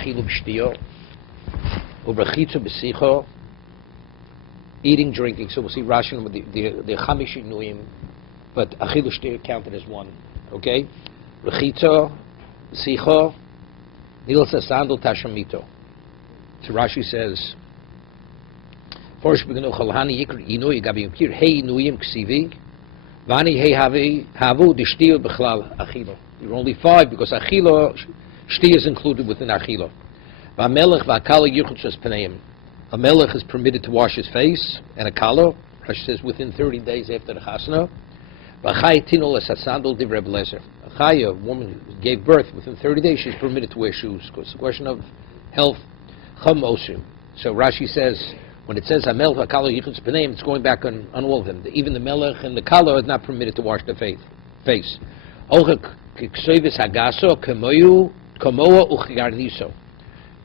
achilu b'shtio, u'brachitza b'sicho, eating, drinking. So we'll see Rashi with the chamish inuim, but achilu b'shtio counted as one. Okay, rechitza, b'sicho, nilsa sandal tashamito. So Rashi says, First, we're going to chalhani yikr inui gabi yukir hey inuyim ksivi, vani hey havu dishtiyo b'chlal achilo. You're only 5 because achilo shti is included within achilo. V'amelech v'akala yuchutz paneim. A melech is permitted to wash his face, and a kala, Rashi says, within 30 days after the chasna. V'chay tinol esasandol div Reb Lezer. A chaya, a woman who gave birth within 30 days, she's permitted to wear shoes because it's a question of health. Chum osim. So Rashi says, when it says Hamel Hakalo Yichutz Paneim, it's going back on all of them. Even the Melech and the Kala are not permitted to wash the face.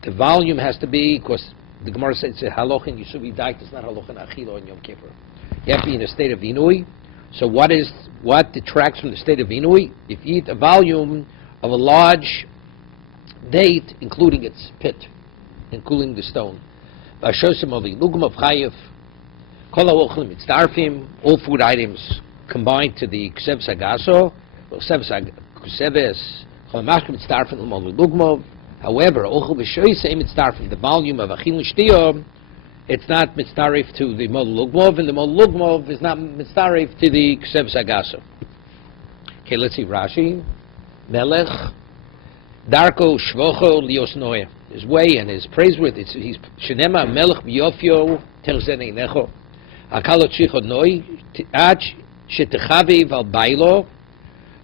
The volume has to be, because the Gemara says it's a haloch in Yisuvi Dait, it's not haloch in Achilo and Yom Kippur. You have to be in a state of Inui. So what detracts from the state of Inui? If you eat a volume of a large date, including its pit, including the stone. All food items combined to the ksev sagaso, however, the volume of achil shtiyah, it's not mitzarif to the model lugmov, and the model lugmov is not mitzarif to the ksev sagaso. Okay, let's see Rashi. Melech darko shvocho lios noeh. His way and his praiseworthy. He's shenema melech b'yofyo terzenei necho akalo tzicho noi ad shetechaviv al bailo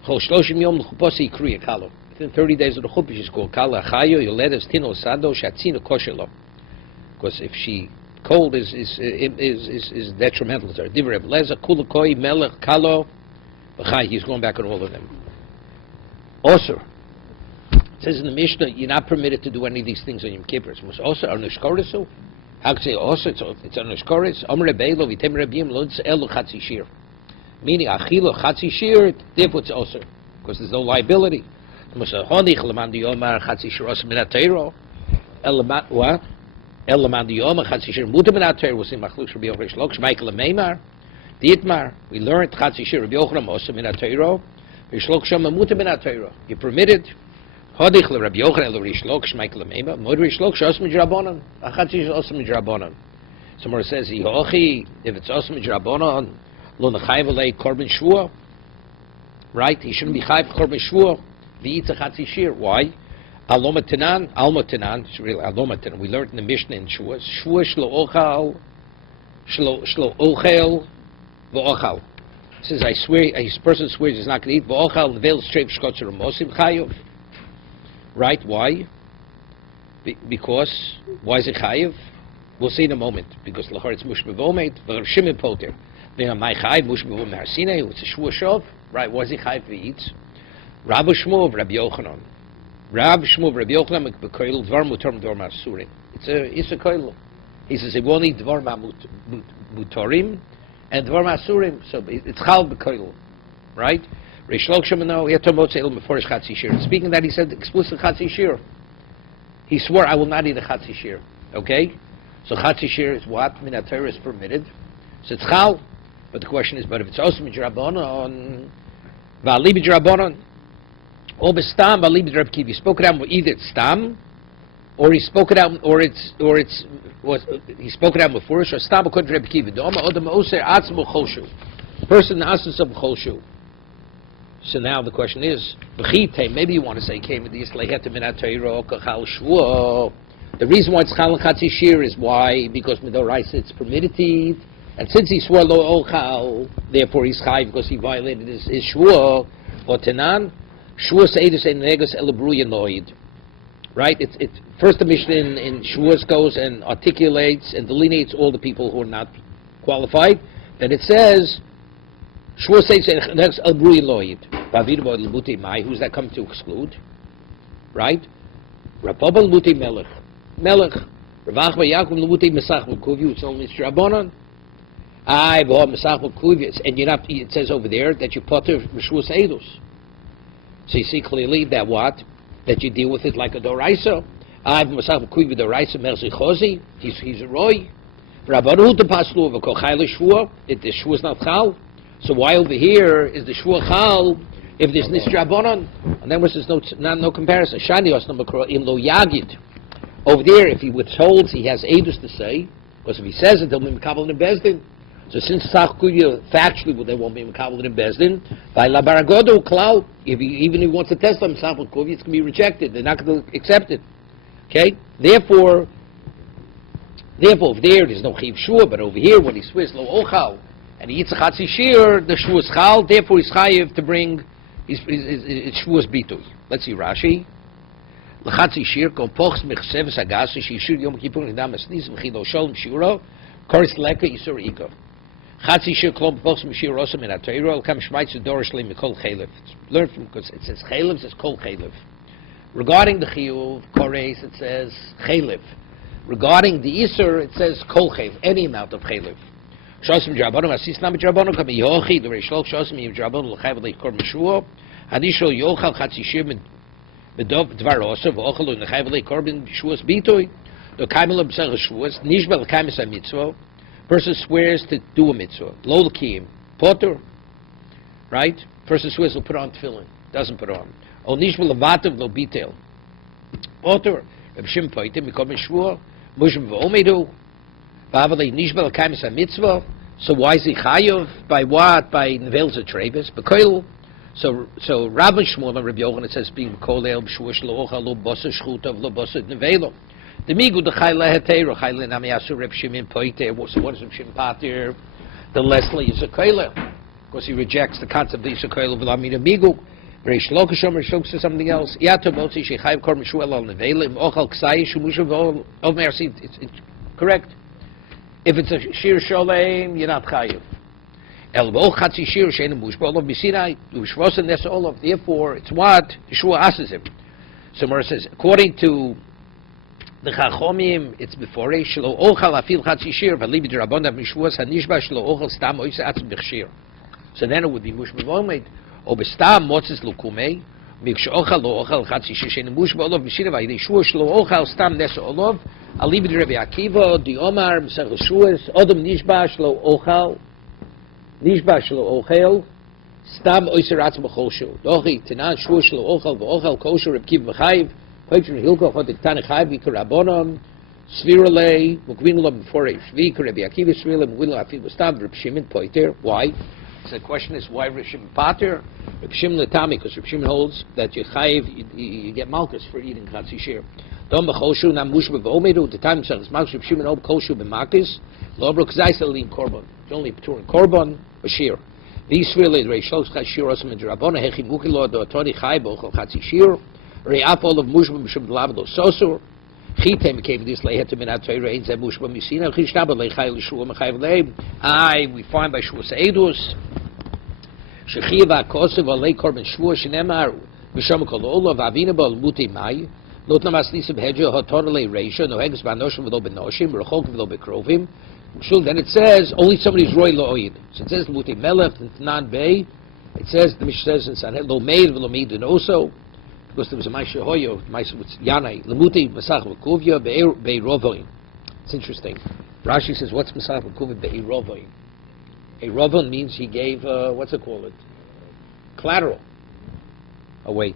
chol shloshim yom l'chuposi ikri akalo. Within 30 days of the chuppah, she's called kala chayo yoledes tino sado shatzino koshelo. Because if she cold is detrimental to her. Divrei Reb Lezer kulakoi melech kalo v'chay. He's going back on all of them. Also, it says in the Mishnah, you're not permitted to do any of these things on Yom Kippur. It's also anushkorisu. How can I say also? It's anushkoris. Amre beilo vitem rabim lutz elu chatzi shir. Meaning achilo chatzi shir. Therefore, it's also because there's no liability. Honich lemandi yomar chatzi shir osim minatero. Elamat what? Elamandi yomar chatzi shir mutam minatero. We'll see machluk Rabbi Yochanan Shlosh Michael Meimar. Dietmar. We learned chatzi shir Rabbi Yochanan osim minatero. Shlosh shama mutam minatero. You're permitted. Hodich le Rabbi Yochanan le Rish Lakish Michael Meima. Mod Rish Lakish osm midrabanan. Achatzi is osm midrabanan. Somewhere says Yochi. If it's osm midrabanan, lo nechayv alei korban shvua. Right? He shouldn't be chayv korban shvua. V'yitz achatzi shir. Why? Aloma tenan. It's really aloma tenan. We learned in the Mishnah in Shua. Shua shlo ochal. Shlo ochel v'ochal. It says I swear. A person swears he's not going to eat v'ochal level streif shkotzer mosim chayav. Right? Why? Because why is it chayiv? We'll see in a moment. Because l'chor it's mush bevomed, v'Rav Shimon poter. Then my chayiv mush bevomed harsine. It's a shua shov. Right? Why is it chayiv v'eats? Rabbi Shmuel of Rabbi Yochanan. Rabbi Shmuel of Rabbi Yochanan b'koil dvar mutar dvar masurim. It's a koil. He says it won't eat dvar mutarim and dvar masurim. So it's chal b'koil. Right? Speaking of that, he said explicit chatzi shir. He swore, I will not eat a chatzi shir. Okay? So chatzi shir is what? Minator is permitted. So it's chal. But the question is, but if it's also midrabanon, v'ali midrabanon, or bestam, v'ali midrabkiv. He spoke it out either it's stam, or he spoke it out, or he spoke it out before, or stam b'kod drabkiv. Doma odom oser atzmo cholshu. Person asus of cholshu. So now the question is, maybe you want to say, the reason why it's chal chatzi shir is why? Because midoraisa it's permitted to eat, and since he swore lo ochal, therefore he's chai because he violated his shvua, or tenan, shvua seidus ein negus elabruya noid. Right? It's first the Mishnah in shvuas goes and articulates and delineates all the people who are not qualified. Then it says, who's that come to exclude? Right? Rabba Luti Melech. Melech. Ravach Yaakov Luti Mesach Mukuvyu. It's only Mr. Rabbanon. I bought Mesach Mukuvyu. And you're not, it says over there that you potter Meshus Eidus. So you see clearly that what? That you deal with it like a Doraisa. I've Masach Kuy with the rice of Mercy Chosi. He's a roy. Rabbaru to Paslu of a Kochayla Shua. If the Shua is not Chal. So why over here is the Shua Chal if there's Nisrabonon? And then there's no comparison. Shani Osnamakro in Lo Yagid. Over there, if he withholds, he has Edus to say, because if he says it, they'll be Mekabel in Bezdin. So since Sachkuya factually they won't be Mekabel in Bezdin, by La Baragodo Klau, even if he wants to test them, it's going to be rejected. They're not going to accept it. Okay? Therefore, over there's no Chiv Shua, but over here, when he swears Lo Ochal, and he eats a Chatzi Shir, the Shua is Chal, therefore he's Chayiv to bring his Shua's Bituy. Let's see Rashi. L'chatzi shir kol pochs mechseves agas shishir yom kippur nidam esnis v'chilo sholem shiro koris leka yisur iko. Chatzi shir kol pochs meshir rosa min atayro kam shmaitz dorish li mikol chaylev. Learn from because it says chaylev, it says kol chaylev. Regarding the chiyuv kores, it says chaylev. Regarding the isur, it says kol chaylev, any amount of chaylev. Shosim drabonim asis nam drabonim kam yochi the reishloch shosim yim drabonim l'chayv leikor meshuo hadishol yochal chatzi shir min Bedov dvar also v'ochalu nechayvlei korban shuas bitoy. The kaimel b'sach shuas nishbel kaimis a mitzvah. Person swears to do a mitzvah. Lo l'kiyim potter, right? Person swears to put on tefillin, doesn't put on. O nishbel levatav lo bitel potter. Reb Shim poitim bekommen shua mushim v'omedu. V'avalei nishbel kaimis a mitzvah. So why is he chayav? By what? By nevels a trevis. Bekoil. So Rabbi Shmuel and Rabbi Yochanan, it says being kolel b'shuash lo ochal lo bosa shchutav lo bosa nevelo. The migu the chayla hetero chayla nami asu Reb Shimon poiter. So what is Reb Shimon pater? The Leslie is a koiler because he rejects the concept that he's a koiler v'lamina migu. Reish lokashom Reish says something else. Yato motzi shechayv kor mishuel al nevelo im ochal ksai shumushav of mercy. It's correct. If it's a shir sholem, you're not chayiv. Therefore, it's what Yeshua asks him. So Mora says, according to the Chachomim, it's before Shelo Ochal Afil Chatzi Shir, V'Libi D'Rabon Av Mishuas Hanishba Shelo Ochal Stam Oisa Atzim B'Chshir. So then it would be Mushba Vomed, O B'Stam Motzes Lukumei, Miksh Ochal Lo Ochal Chatzi Shir Shein Mushba Olov B'Shir V'Yidei Shua Shelo Ochal Stam Nesa Olov, Alibi D'Rebbe Akiva, Di Omar M'Sach Shuas, Odom Nishba Shelo Ochal. Nishba shelo ochel, stam oiseratz b'chol shu. Dochi tenan shua shelo ochel v'ochel kosher Reb Kiv v'chayiv. Poitzur hilko chodik tanich chayiv v'karabonon. Svirale mukvinula b'forei shvi Reb Akiva svirale mukvinula afil v'stam Reb Shimon poiter. Why? So the question is why Reb Shimon pater? Reb Shimon letami because Reb Shimon holds that you chayiv you get malchus for eating chatzi shir. Dom b'chol shu nam mushba v'omedu. The time says malchus Reb Shimon ob kol shu b'makis. Lo bro k'zayis elim korban. It's only between korban. Bashir. These really Reishlos Chashir Osam and Rabona Hechi Mukilo do Tony Chaybo Chatzi Shir Reapol of Mushba Mishum Lavado Sosur Chitem came this lay had to minat Reins and Mushba Misina Chishtaba Lechayl Shua Machayv Leib. We find by Shua Seidus Shechiva Kosev Alei Korban Shua Shinemar Misham Kolola Vavinable Muti Mai Not Namas Nisib Hedja Hotorale Reisha No Hegs Banoshim Velo Benoshim Rechok Velo Bekrovim. Then it says only somebody's roy lo'oid. So it says Muti Melech and Tanan Bey. It says the Mishnah says in Sanhedrin lo meid v'lo meid and also because there was a Maisha Hoyo, Maisha with Yanai Lemuti Masach V'Kuvya Bei Rovoin. It's interesting. Rashi says what's Masach V'Kuvya Bei Rovoin? A Rovon means he gave what's it called? Collateral. A weight.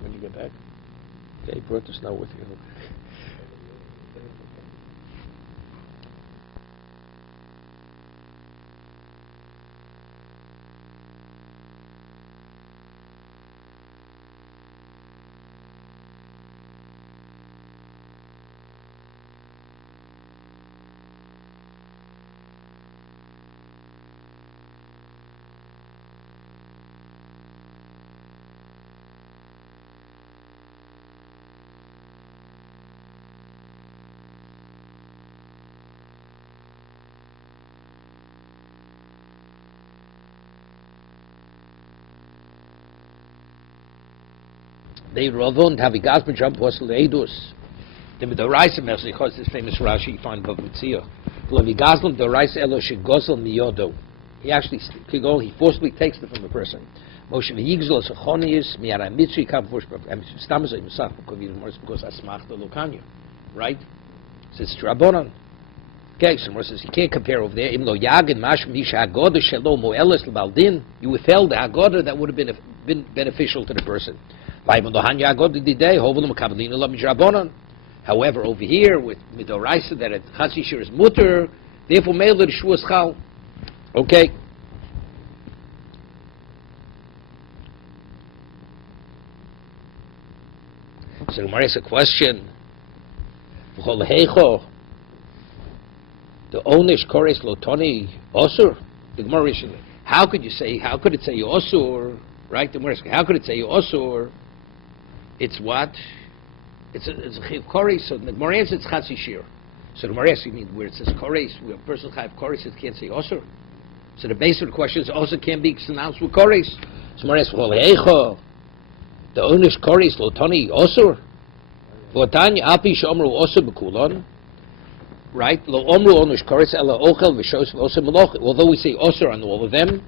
When you get back, okay, brought the snow with you. They rovon havigas b'jam posel eidus. The Midoraisa Mercy, because this famous Rashi you find above Mitzia. Lavigazlam Doraisa Elo Shigosel Miyodo. He actually could go. He forcibly takes it from the person. Moshe v'yigzol sechonius miyara mitzri kav vush stamazay musach because asmach the lokanya, right? So it's Rabbanon. Okay, so says you can't compare over there. Even though Yagin Mash Misha Agoda Shalom Moelis L'Baldin, you withheld the Agoda that would have been beneficial to the person. However, over here with Midoraisa that Chatzi Shir is mutter, therefore Meil the Shuas Chal. Okay. So the Gemara asks a question. The Onish Kores Lotoni Osur. The Gemara is, how could it say Osur? Right? The Gemara asks, how could it say Osur? It's what? It's a Chiv Kores. So the Gemara answers it's Chatzi Shir. So the Gemara asks, you mean where it says Kores, where a person Chav Kores, it can't say Osur? So the base of the question is also can't be announced with Kores. So the Gemara asks, the Onish Kores Lotoni Osur. V'otanya Api Shomru Osur B'kulon. Right? Although we say osur on all of them,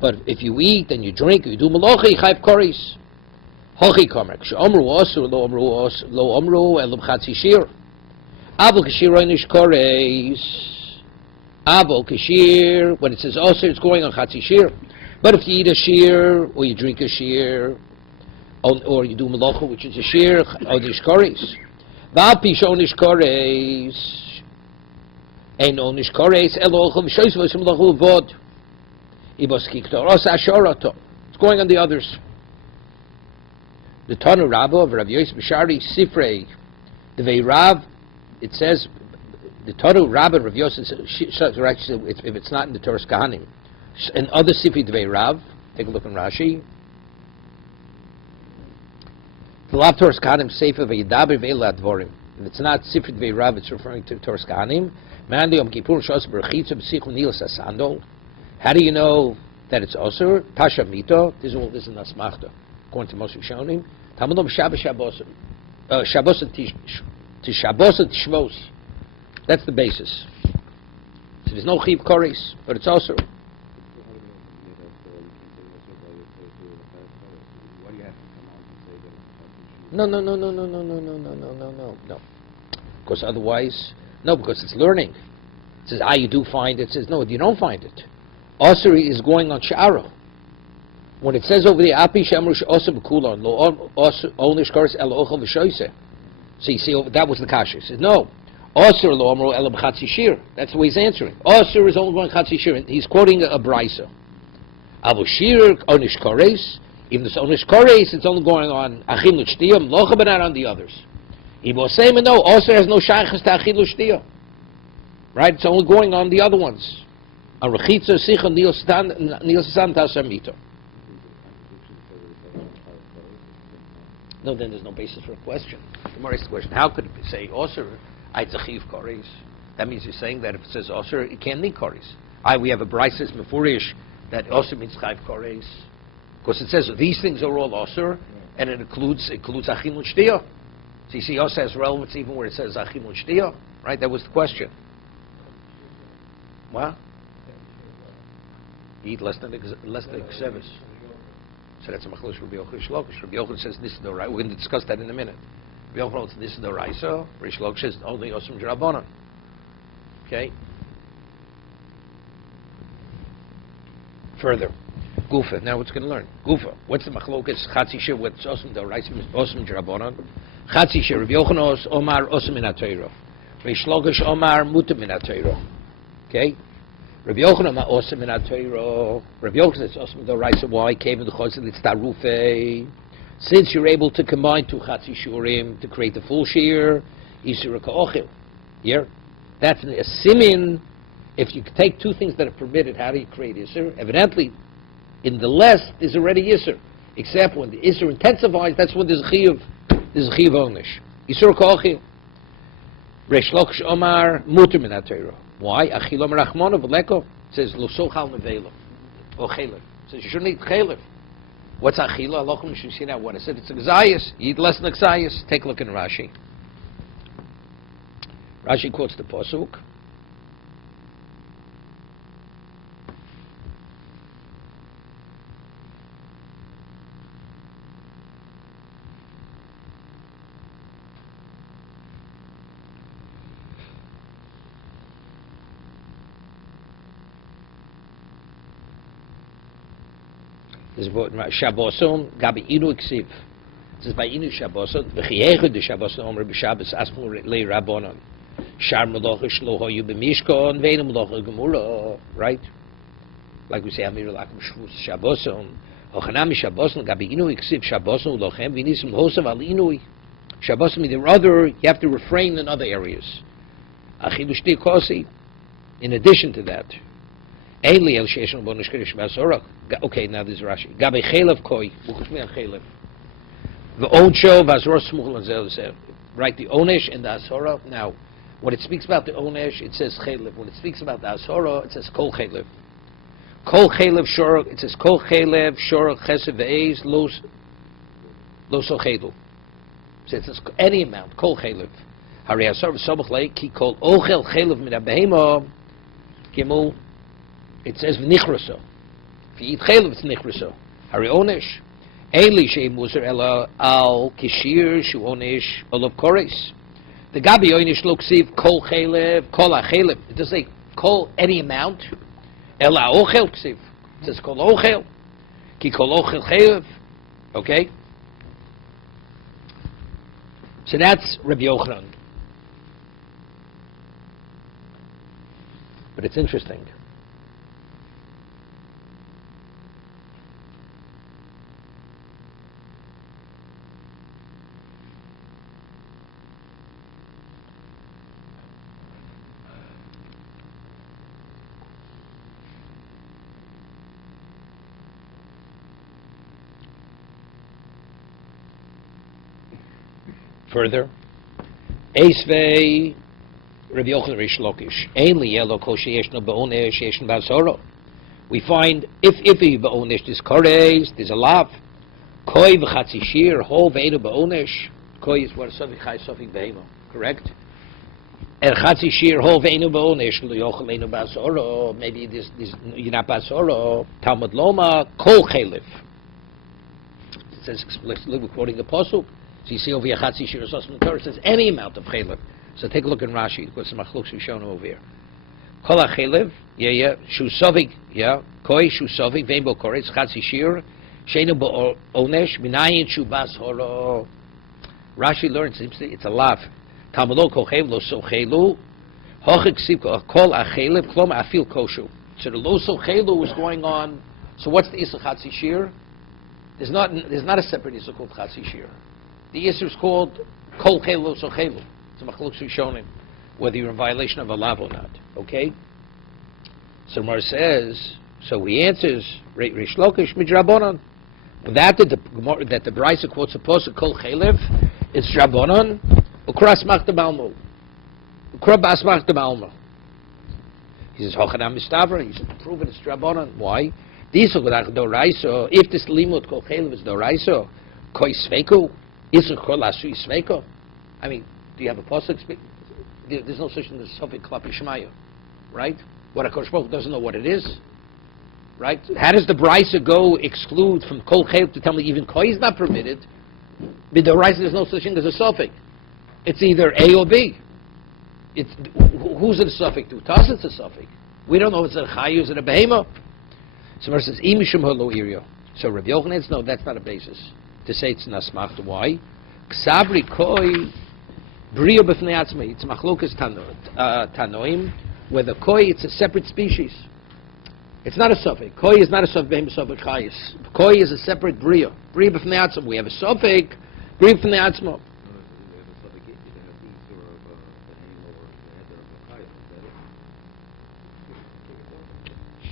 but if you eat and you drink, you do malacha, you chayv koris. Hochi kamek. She'omru osur, lo omru, elum chatzi shir. Abel kashir oynish koris. Abel kashir, when it says osur, it's going on chatzi shir. But if you eat a shir, or you drink a shir, or you do malacha, which is a shir, oynish koris. V'api sh'onish koris. It's going on the others. The Tanu Rabba of Rav Yosef B'Shari Sifrei Devei Rav. It says the Tanu Rabba of Rav Yosef. If it's not in the Torah Kahanim, and other Sifrei Devei Rav. Take a look in Rashi. The Lav Torah Kahanim Sefer V'Yidaber V'Ela Dvorim. If it's not Sifrei Devei Rav, it's referring to Torah Kahanim. How do you know that it's osur? Pasha mito. This is nasmachta. According to Moshe Shonim, Talmud Shabbos Tishmos. That's the basis. So there's no chiv koris, but it's osur. No. Because otherwise. No, because it's learning. It says, you do find it. It says, no, you don't find it. Osiri is going on Sha'ara. When it says over there, Api Shamrush Osir B'Kulon, Lo Onish Koris El Ochel V'Shoyse. So you see, that was the kasha. He says, no. Osir Lo Amro El B'Chatzi Shir. That's the way he's answering. Osir is only going Chatzi Shir. He's quoting a brisa. Abu Shir, Onish Koris. Even this Onish Koris, it's only going on Achim L'Shtiyam, Locha, but not on the others. No, also has no shaykhs to achilu shtiya. Right? It's only going on the other ones. On rechitza sicha nil san tasamito. No, then there's no basis for a question. The Gemara asks the question: how could it say osir? Aitzachiv koris. That means you're saying that if it says osir, it can't mean koris. We have a brayses mefurish that osir means chayv koris because it says these things are all osir, and it includes achilu shtiya. So you see, also has relevance even where it says Achim L'Shtiyah, right? That was the question. What? Eat less than Ksevis. So that's a Machlus Rabbi Yochanan Shlokish. Rabbi Yochanan says this is the right. We're going to discuss that in a minute. Rabbi Yochanan says this is the right. So Rabbi Shlokish says only Osam J'Rabbanan. Okay. Further, Gufa. Now what's going to learn? Gufa. What's the Machlokas Chatzi Shir? What's Osam the right? Osam J'Rabbanan. Chatzi Shir. Rabbi Yochanan Omar Osam Min HaTorah. Rabbi Shlokish Omar Mutar Min HaTorah. Okay. Rabbi Yochanan Osam Min HaTorah. Rabbi Yochanan says Osam the right. So why came in the Chosel? It's Tarufei. Since you're able to combine two Chatzi Shurim to create the full Shir, Yisur Ka'ochil. Here, that's a simin. If you take two things that are permitted, how do you create Yisur? Evidently, in the less, there's already Yisur. Except when the Yisur intensifies, that's when there's a Chiyuv Onish. Yisur Ka'ochil. Reish Lakish Omar Mutar Min HaTorah. Why? Achilom Rachmana V'leko. It says, Lo Sochal Nevela. Or Chelev. It says, you shouldn't eat Chelev. What's Achila? Alochem, you should see now what I said. It's a Gzayas. You eat less than Gzayas. Take a look in Rashi. Rashi quotes the Pasuk. This is what Shabboson Gabi Inu Ksiv. This is by Inu Shabboson. V'chiyechud de Shabboson Omer b'Shabbos Asmu le Rabbonon. Shar Melocha Shlo Hoyu b'Mishkan Ve'enu Melocha Gemura. Right? Like we say, Amir Lakum Shvus Shabboson. Ochanami Shabboson Gabi Inu Ksiv Shabboson Ulochem V'Nisim Hosav Al Inui. Shabboson means other. You have to refrain in other areas. Achidush Di Kosi. In addition to that. Okay, now this is Rashi. Gabi Chelev Koi. Chelev. The Ocho Vazor Smuchel. Right, the Onesh and the Asora. Now, when it speaks about the Onesh, it says Chelev. When it speaks about the Asora, it says Kol Chelev. Kol Chelev Shor. It says Kol Chelev Shor Chesev Ve'ez Los Ochelu. So it says any amount. Kol Chelev. Hari Asor V'Sobach Lei Ki Kol Ochel Chelev Min HaBehema Gimel. It says v'nichraso. If you eat chaylev, it's nichraso. Hari onesh. Eili shei muser ela al kishir shu onesh olav kores. The gabi onesh lo ksiv kol chaylev, kol ha-chaylev. It doesn't say kol any amount. Ela ochel ksiv. It says kol ochel. Ki kol ochel chaylev. Okay? So that's Rabbi Yochanan. But it's interesting. Further, Eisvei Rabbi Yochanan Rish Lakish. Ainly yellow kol sheyeshno ba'onesh yeshno ba'asoro. We find if he ba'onesh is kores, there's a lav. Koi v'chatzi shir ho ve'edu ba'onesh. Koi is what sofik chai sofik behemo. Correct. Chatzi shir ho ve'edu ba'onesh lo yochel einu ba'asoro. Maybe this you're not ba'asoro. Talmud loma kol chelev. It says explicitly, we're quoting the pasuk. So you see over here, Chatzi Shir it says any amount of chelev. So take a look in Rashi. Because some machlokes we've shown over here. Kol ha-chelev, shu sovig, koi shu sovig, vein bo koretz, Chatzi Shir, sheinu bo onesh, minayin shu bas horo. Rashi learns, it's a lav. Talmud lo kochev lo sochelu, hochik siv kol ha-chelev, klom afil koshu. So the lo sochelu is going on. So what's the Issa Chatzi Shir? There's not a separate Issa called Chatzi Shir. The Issa is called Kol Chelo Sochelu. It's a machlokes we've shown him, whether you're in violation of a lav or not. Okay? So Mar says, so he answers, Rish Lakish Midrabanan. That the Brisa quotes supposed to Kol Chelev, it's Drabanan, Ukras Mach de Malmo. Ukrabas Mach de Malmo. He says, Hochanam Mistavra. He says, prove it, it's Drabanan. Why? If this limud Kol Chelev is Doraiso, Koi Sveiku, Isur Kol Asui Sveiko. I mean, do you have a pasuk? There's no such thing as Sofik Klapi Shemayu, right? What a Kosh Baruch doesn't know what it is, right? How does the Brisa go exclude from Kol Chelev to tell me even Koi is not permitted? With the Brisa, there's no such thing as a Sofik. It's either A or B. It's who's it a Sofik to? To us, it's a Sofik. We don't know if it's a Chayu, is it a Behema? So it says Imishum Halo Irio. So Rabbi Yochanan says no, that's not a basis to say it's Nasmach. Why? Ksabri Koi. Brio b'fnei atzmai. It's machlokas tanoim. Where the koi, it's a separate species. It's not a suffix. Koi is not a suffix. Behem suffix chayis. Koi is a separate brio. Brio b'fnei atzmai. We have a suffix. Brio b'fnei atzmai.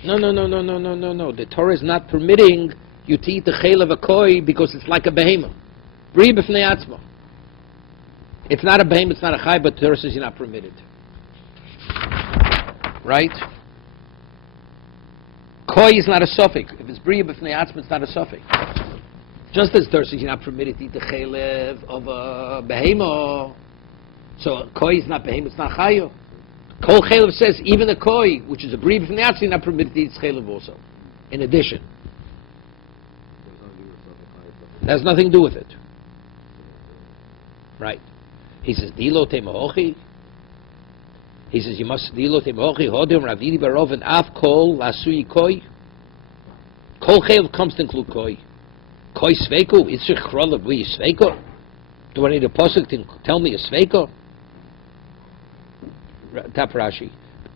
No. The Torah is not permitting you to eat the chayil of a koi because it's like a behemoth. Brio b'fnei atzmai. It's not a behem, it's not a chai, but the Torah says you're not permitted. Right? Koi is not a suffix. If it's bria b'fnei atzma, it's not a suffix. Just as the Torah says you're not permitted to eat the chelev of a behemo. So koi is not behem, it's not chayo. Kol chelev says even a koi, which is a bria b'fnei atzma, you're not permitted to eat chelev also. In addition. It has nothing to do with it. Right. He says, Dilo Temahochi. He says, you must Dilo Temahochi, Hodim Ravidi Barov and Af Kol Lasui Koi. Kol chayil comes to include koi. Koi sveiku, it's a chrola b'ui sveiku. Do I need a posuk to tell me a sveiku? Tap Rashi.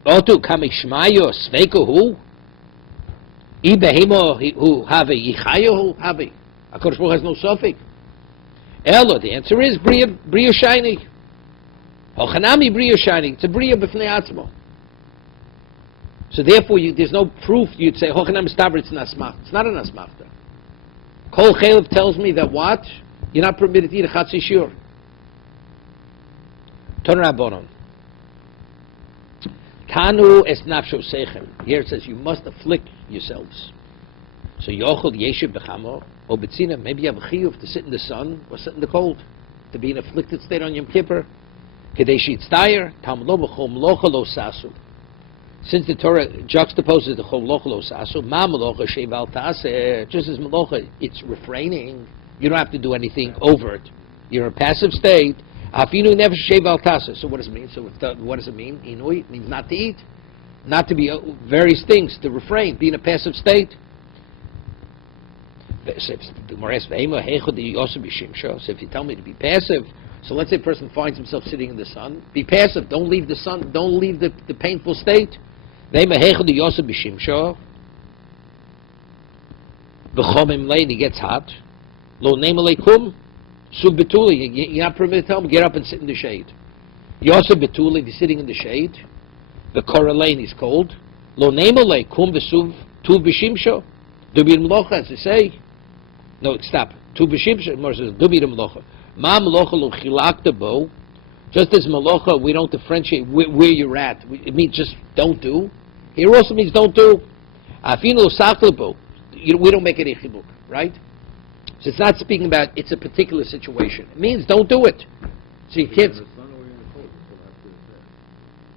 Otu kamishmayo sveiku hu? I behemo hu have yichayo hu have. HaKadosh Baruch Hu has no suffix. Elo, the answer is bria shiny. Hochanami bria shiny. It's a bria b'fnei atzmo. So therefore, there's no proof you'd say hochanam staver. It's nasmach. It's not a nasmachta. Kol chaylev tells me that what? You're not permitted to eat a chatzi shur. Ton rabbonon. Tanu es nafsho sechem. Here it says you must afflict yourselves. So yochel yeshiv b'chamo or betzina. Maybe you have a chiyuv to sit in the sun or sit in the cold, to be in an afflicted state on Yom Kippur. Kedei sheitzayer tam lo b'chol mlocha lo sasu. Since the Torah juxtaposes the chol mlocha lo sasu, ma mlocha sheval taseh. Just as mlocha, it's refraining. You don't have to do anything overt. You're in a passive state. Afinu never sheval taseh. So what does it mean? What does it mean? Inui means not to eat, not to be various things, to refrain, be in a passive state. So if you tell me to be passive, so let's say a person finds himself sitting in the sun, be passive, don't leave the sun, don't leave the painful state. He gets hot. Lo name sub betuli. You're not permitted to tell him, get up and sit in the shade. Yosef betuli, he's sitting in the shade. The koralein is cold. Lo name kum besuv tu b'shimsho. Dubir mlocha, as they say. No, stop. Tu b'shimsho, more says dubir mlocha. Ma mlocha lo chilakta bo. Just as malocha, we don't differentiate where you're at. It means just don't do. Here also means don't do. Afinu saklebo. We don't make any chibuk, right? So it's not speaking about it's a particular situation. It means don't do it. So you can't.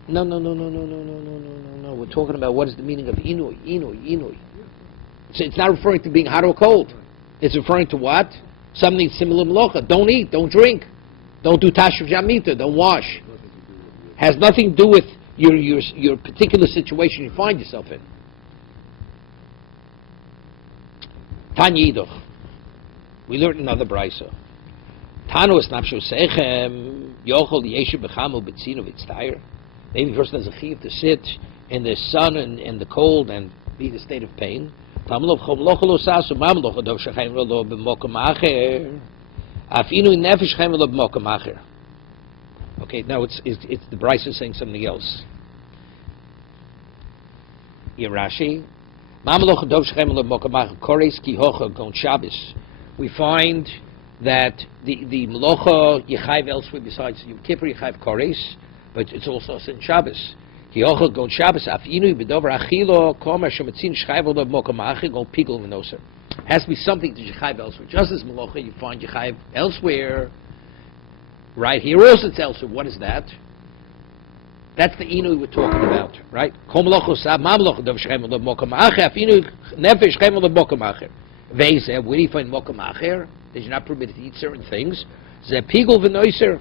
No. We're talking about what is the meaning of inui. So it's not referring to being hot or cold. It's referring to what? Something similar to malocha. Don't eat. Don't drink. Don't do tashuv jamita. Don't wash. Has nothing to do with your particular situation you find yourself in. Tanya Yidoch. We learned another brisa. Tanu es nafsho sechem yochol yeshu b'chamo b'tzino v'tztayer. Maybe a person has a chiv to sit in the sun and the cold and be in a state of pain. Tamlov chom lochol osasu mamloch adov shechayim lo b'mokom acher. Afinu nefesh chayim lo b'mokom acher. Okay, now it's the brisa saying something else. Yerashi. Mamloch adov shechayim lo b'mokom acher kores ki hocha gon Shabbos. We find that the Melocha Yechayiv elsewhere besides Yom Kippur Yechayiv Kores, but it's also in Shabbos. Yehocha gon Shabbos afinu b'dover achilo komer shemetzin shchayv olav mokom achi gon pigul v'noser. Has to be something to Yechayiv elsewhere. Just as Melocha, you find Yechayiv elsewhere. Right here also it's elsewhere. What is that? That's the inu we're talking about, right? Kom Melocha sab ma Melocha dov shchayv olav mokom achi afinu nefesh shchayv olav mokom achi. Where do you find mokum acher? That you're not permitted to eat certain things. Ze pigul v'noiser.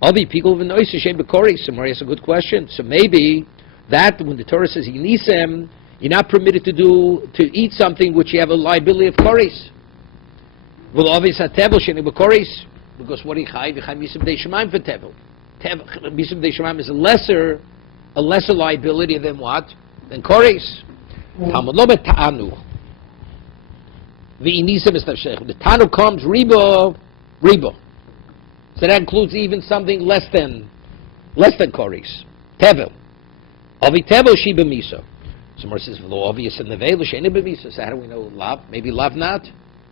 Avi pigul v'noiser shem b'kori. Somewhere has a good question. So maybe that when the Torah says yinisem, you're not permitted to eat something which you have a liability of koris. Well, obviously tevel sheni b'koris, because what he chayv misum dei shemaim for tevel. Misum dei shemaim is a lesser liability than what? Than koris. Talmud lo beta'anu. The Tanu comes ribo. So that includes even something less than koris. Tevel. Avi tevel shiba miso. Someone says, well, obvious in the veil, sheni b'miso. So how do we know lav? Maybe lav not.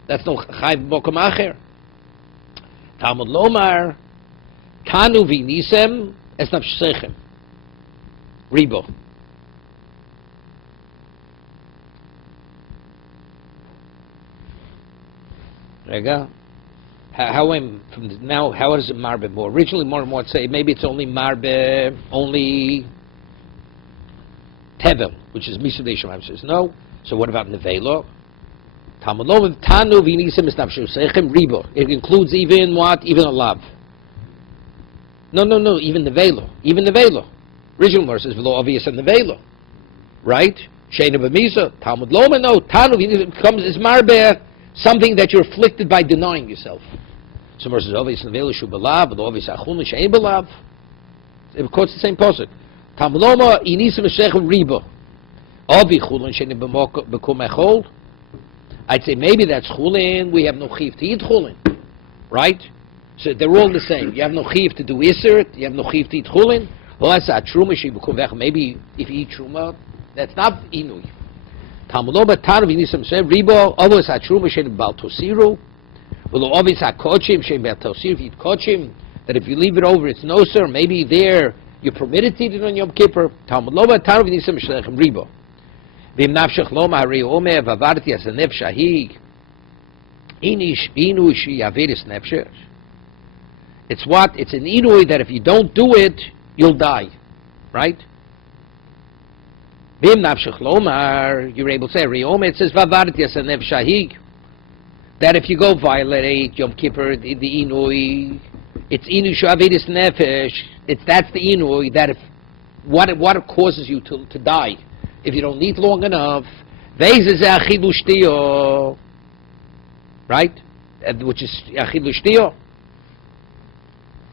That's no chayv mokom acher. Talmud lomar Tanu v'nisem es nafshechem. Ribo. Rega, how does it marbe more? Originally, more and more say maybe it's only marbe, only tevel, which is misud deishmaim. Says no. So what about nevelo? Talmud tanu v'nisem es nafshechem ribo. It includes even what? Even a lav. No. Even nevelo. Original more says v'lo obvious and nevelo, right? Sheina b'misa, Talmud loma, no, Tanu becomes is marbe, something that you're afflicted by denying yourself. Someone says, obvious nevela shu belav, but obvious achun shein belav. It quotes the same pasuk. Talmud loma, inisa v'shechem riba. Ovi chulin shein b'kum echol. I'd say maybe that's chulin, we have no chiv to eat chulin. Right? So they're all the same. You have no chiv to do iser, you have no chiv to eat chulin. Well, that's a truma shein b'kum echol. Maybe if you eat truma, that's not inui. Talmud loma, tanu v'nisam shein riba, obvious ha truma shein b'al tosiru. Well, obviously, kochim shem be'tosir. If you eat kochim, that if you leave it over, it's no sir. Maybe there you're permitted to eat it on Yom Kippur. Talmud loma taru v'nisam shlechem ribo. V'im nafshech loma harei omer v'avarti as a nefesh ahi inish inu shi averis nefesh. It's what? It's an inui that if you don't do it, you'll die, right? V'im nafshech loma, you're able to say harei omer. It says v'avarti as a nefesh ahi. That if you go violate Yom Kippur, the inui, it's inu shavedis nefesh. That's the inui that if what causes you to die if you don't eat long enough. Right, which is achilu shtio.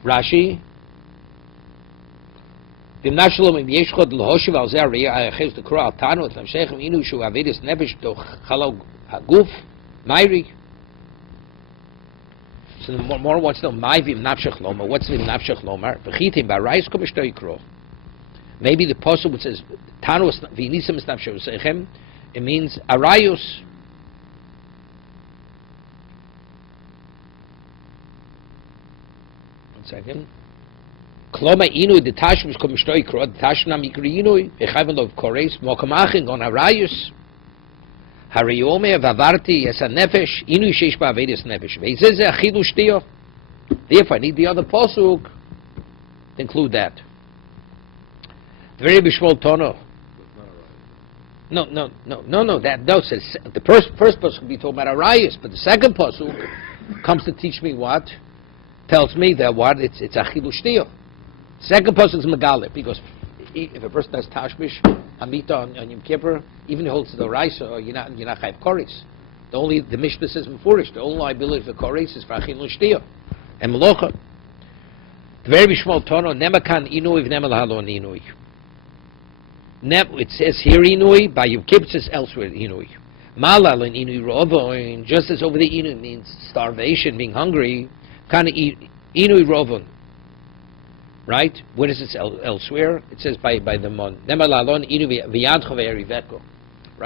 Rashi. V'nashalom im yeshchod l'hoshiv al zeh re'aches the kro al tanu et lamshechem inu shu avedis nefesh doch chalog haguf mayri. So the more what's the Maivim Nafshech Lomar? What's the Nafshech Lomar? V'chitim b'arayis kom shtoi kro. Maybe the pasuk which says Tanu v'nisam Nafshech Sechem, it means arayus. One second. Kloma inu detashmus kom shtoi kro. Detashna mikri inu v'chayven lov kores mokamachin on arayus. Hariyome vavarti yes a nefesh inu sheish ba'avedis nefesh. Ve'zeh zeh achilu shtio. Therefore, I need the other pasuk to include that. Very bishmol tono. No. That says the first pasuk will be talking about arayos, but the second pasuk comes to teach me what? Tells me that what? It's achilu shtio. Second pasuk is megale because if a person does tashmish Amita on Yom Kippur, even he holds the Raisa, you're not chayv koris. The Mishnah says mefurish, the only liability for koris is for achilul shtiyah and melocha. The very bishmol tono nemakan inui v'nemel halon inui. It says here inui, by Yom Kippur it says elsewhere inui. Malal and inui rovon, just as over the inui means starvation, being hungry, kind of inui rovon. Right? Where does it say elsewhere? It says by the mon. Right?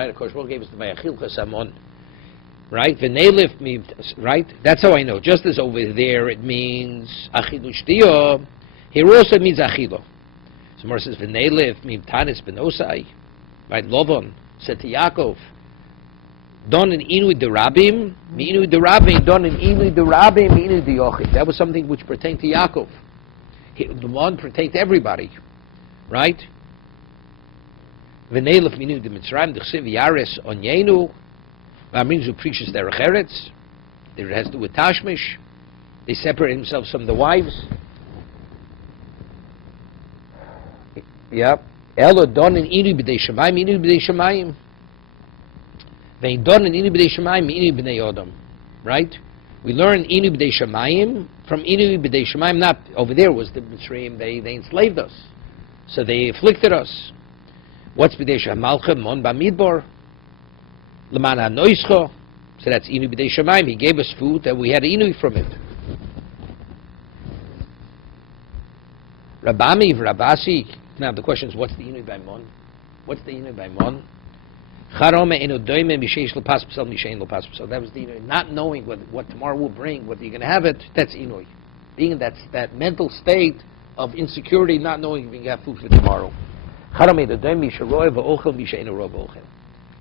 Of course, what gave us the Mayachilcha Samon. Right? V'neilif me. Right? That's how I know. Just as over there it means achilu shtiyah, here also it means achilo. So Mor says v'neilif me tanis benosai. Right? Lovon said to Yaakov, don in inu derabim, mi inu derabim, don in inu derabim, mi inu deyochid. That was something which pertained to Yaakov. The one pertained to everybody, right? V'neilef minu de Mitzrayim d'chsiv yares on yenu. That means who preaches derech eretz. It has to do with tashmish. They separate themselves from the wives. Yeah. Elo don in inu b'dei shemayim, inu b'dei shemayim. Vein don in inu b'dei shemayim, inu b'dei odom. Right? We learn inu b'dei shemayim from inu b'dei shemayim. Not over there was the Mitzrayim. They enslaved us, so they afflicted us. What's b'dei shemayim? Malcha mon b'midbar l'man hanoischa. So that's inu b'dei shemayim. He gave us food that we had inu from it. Rabami v'Rabasi. Now the question is, what's the inu by mon? What's the inu by mon? That was the inui. Not knowing what tomorrow will bring, whether you're going to have it, that's inui. Being in that mental state of insecurity, not knowing if you can have food for tomorrow.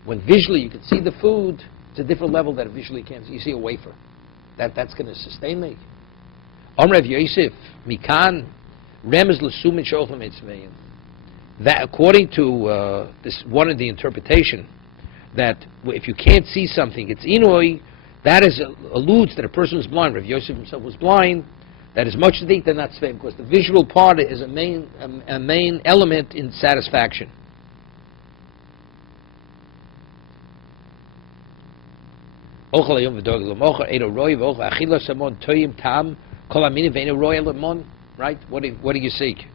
When visually you can see the food, it's a different level that visually can't see. You see a wafer. That's going to sustain me. That according to this one of the interpretation, that if you can't see something, it's inui, that alludes that a person who's blind. Rav Yosef himself was blind. That is much to think than not sveim, because the visual part is a main element in satisfaction. Ochel hayom v'dog l'mocher eino roy v'och achila samon toyim tam kol amini v'eino roy l'mon. Right? What do you seek?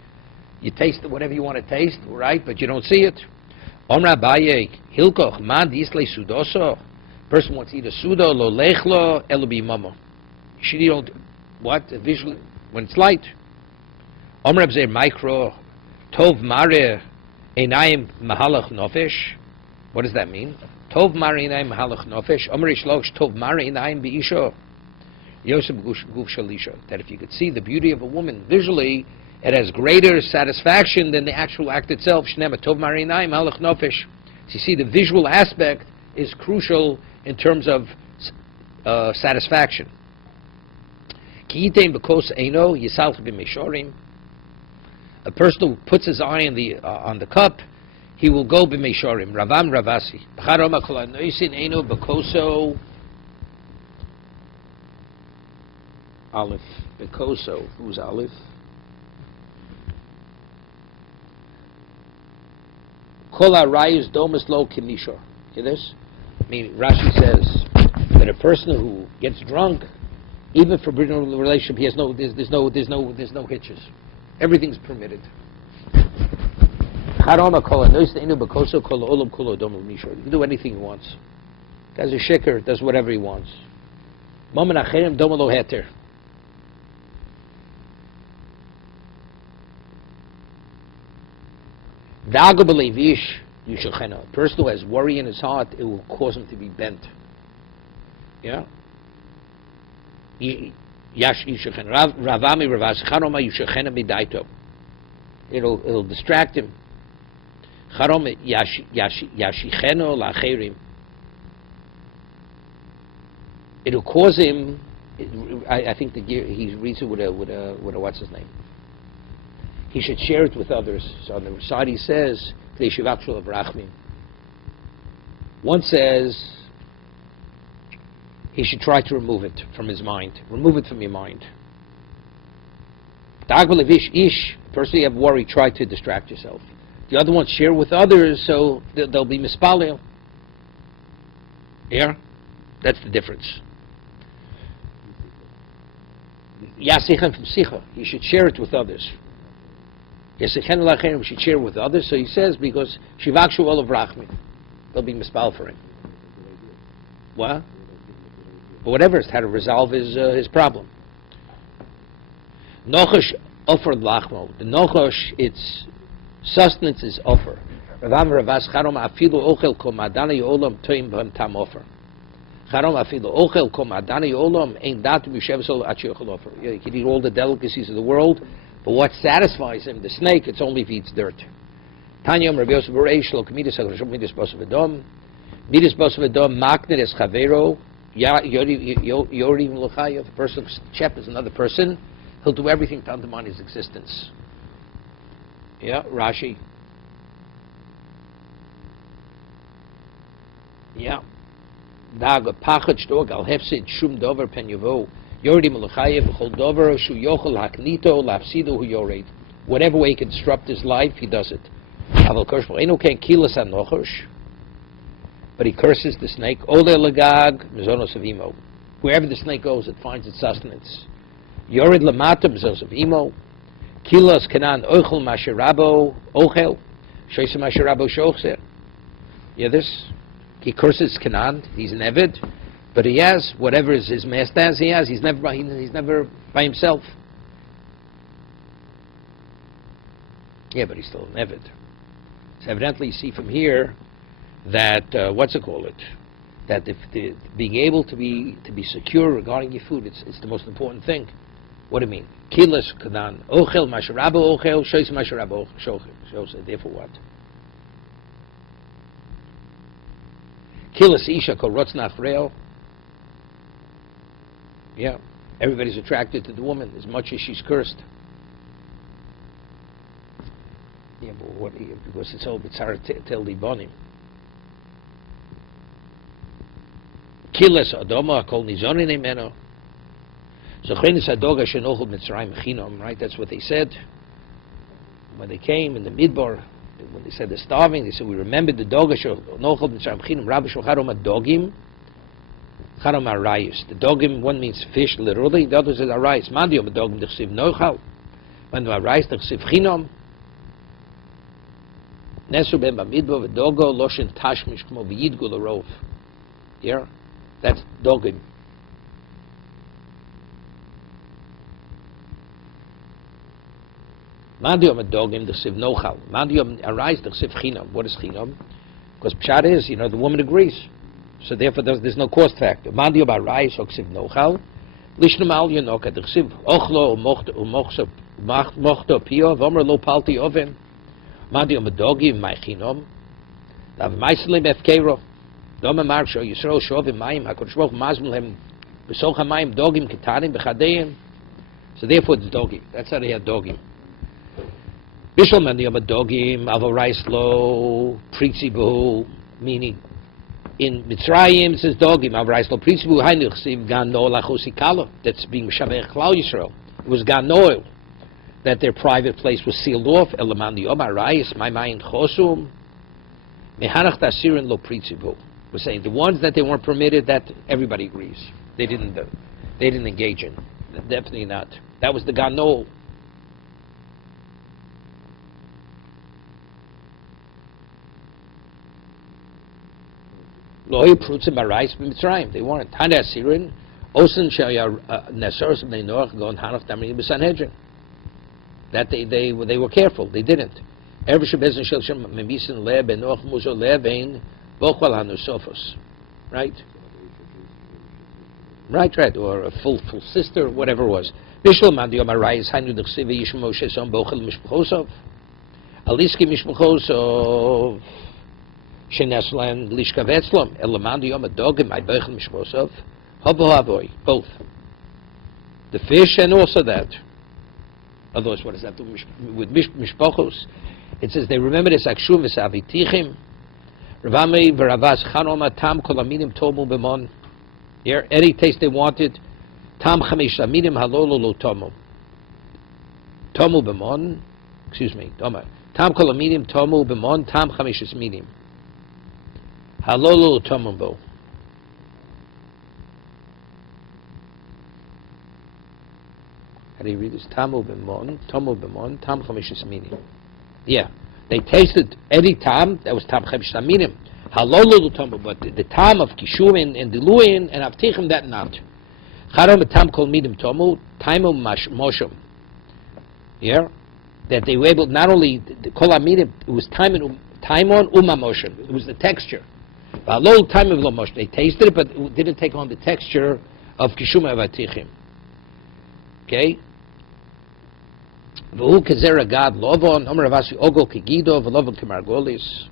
You taste whatever you want to taste, right? But you don't see it. Omra Abaye hilkoch man disle sudoso. Person wants to eat a sudo lo lechlo elubi mama. You should eat what visually when it's light. Omra b'zer micro tov mare einayim mahalach nofesh. What does that mean? Tov mare einayim mahalach nofesh. Omra ishloch tov mare einayim beisho. Yosef guf shalisha. That if you could see the beauty of a woman visually, it has greater satisfaction than the actual act itself. Shnema tov mare einayim mahalach nofesh. So you see, the visual aspect is crucial in terms of satisfaction. A person who puts his eye on the cup, he will go b'meishorim. Ravam Ravasi. Aleph. Bekoso. Who's Aleph? Kol harayus domus lo kimishor. Hear this? I mean, Rashi says that a person who gets drunk, even for bringing a relationship, there's no hitches. Everything's permitted. You can do anything he wants. Guy's a shikker, does whatever he wants. A person who has worry in his heart, it will cause him to be bent. Yeah? It'll distract him. It'll cause him. I think he reads it with a what's his name. He should share it with others. So on the side he says, one says he should try to remove it from his mind. Remove it from your mind. First you have worry, try to distract yourself. The other one, share with others so they'll be mispalel. Yeah? That's the difference. Yasichem from sicha. You should share it with others. Yasichem lachem, we should share with others. So he says, because shivakshu olav rachmi. They'll be mispal for him. What? But whatever, it's how to resolve his problem. Nochosh offered lachmo. The nochosh, its sustenance is offer. Ravam ravas charom afilu ochel kol madana yolam toim b'hem tam offer. Charom afilu ochel kol madana yolam ein dat b'shevsol at yochel offer. He can eat all the delicacies of the world, but what satisfies him, the snake, it's only if he eats dirt. Tanyam Rabbi Yosef Bereish lo k'midas ha'grashom midas basav edom. Midas basav edom makner es chavero. Yorim l'chayav. If a person chep is another person, he'll do everything to undermine his existence. Yeah, Rashi. Yeah. Dag pachat shtog al hefsid shum dover pen yavo. Yorim l'chayav v'chol dover shu yochel haknito lafsido hu yored. Whatever way he can disrupt his life, he does it. Aval kosh eno ken kilas anochosh. But he curses the snake. Ole lagag mizonos of imo. Wherever the snake goes, it finds its sustenance. Yored lamata mizonos of imo. Kilos kanan ochel masherabo ochel. Shoyse masherabo shochser. Yeah, this. He curses Canaan. He's an Eved, but he has whatever his master has. He has. He's never by himself. Yeah, but he's still an Eved. So evidently, you see from here that that if being able to be secure regarding your food, it's the most important thing. What do you mean? Kilas kanan ochel masharabo ochel shoyse masharabo shochel. Therefore, what? Kilas isha kol rotz nachreo. Yeah, everybody's attracted to the woman as much as she's cursed. Yeah, but what? Because it's all b'tzara tel libonim. Kilas adoma kol nizonin imeno. Zochenis adoga shenochel mitzrayim chinom. Right, that's what they said when they came in the midbar. When they said they're starving, they said we remembered the doga shenochel mitzrayim chinom. Rabbi shocharom adogim Charam arayis. The dogim, one means fish literally, the other says arayis. Mandiom dogim d'chsiv noichal. When arayis d'chsiv chinom. Nesu ben bamidbo v'dogo loshen tashmish kmo v'yidgu l'rov. Here, that's dogim. Mandiom dogim d'chsiv noichal. Mandiom arayis d'chsiv chinom. What is chinom? Because pshat is, the woman agrees. So therefore there's no cost factor. Mandiom arayis d'chsiv noichal. Lishnu mal yonoka d'chsiv ochlo u'mochto pio v'omer lo palti oven. Mandiom dogim my chinom. Dav meiselim efkeiro. Doma marsho Yisrael shovim mayim HaKadosh Baruch Hu mazmulhem b'soch hamayim dogim ketanim b'chadeim. So therefore it's dogim. That's how they have dogim. Bishol mandiom dogim avorais lo pritzibu, meaning in Mitzrayim it says dogim avorais lo pritzibu hainu chsiv gan no lachosikalo. That's being Shavech Klal Yisrael. It was gan noel that their private place was sealed off. Elamandiom arayis my mayin chosum mehanach tasirin lo pritzibu. We're saying the ones that they weren't permitted, that everybody agrees. They didn't engage in. Definitely not. That was the gan noel. They weren't. Tana Asirin, Osen Shaya Nesoros Bnei Noach Gon Hanaf Damri B'Sanhedrin. That they were careful. They didn't. Every Shebezin Shel Shem Memisin Le Ben Noach Muzo Le Vein Bochwal Hanusofos. Right. Or a full sister, whatever it was. Bishul Mandiom Arayis Hanu Dechsiva Yishma Moshe Son Bochel Mishpachosov. Aliski Mishpachosov. Sheneslan Lishkavetzlom, Elamandi Yom Adogim, I Bechel Mishmosov, Hobohavoy, both. The fish and also that. Otherwise, what does that do with Mishpachos? It says they remember this Akshum V'Savitichim, Ravami V'Ravas Chanoma Tam Kolaminim Tomu B'Mon. Here, any taste they wanted, Tam Chamish Aminim Halolo Lo Tomu. Tomu B'Mon, Tam Kolaminim Tomu B'Mon, Tam Chamishas Minim. Halolo Tomumbo. How do you read this? Tamu b'mon, tam chamishis minim. Yeah, they tasted any tam that was tam chamishis minim. Halolo Tomumbo, but the tam of kishuin and diluin and avtichim that not. Charam tam kol midim tomu, taimu moshum. Yeah, that they were able not only the kol midim, it was taimon umamoshim. It was the texture. A long time of Lomosh, they tasted it, but it didn't take on the texture of Kishuma Avatichim. Okay? V'hu kezera gad lovon, omer avasi ogol kegido, v'lovon kemargolis.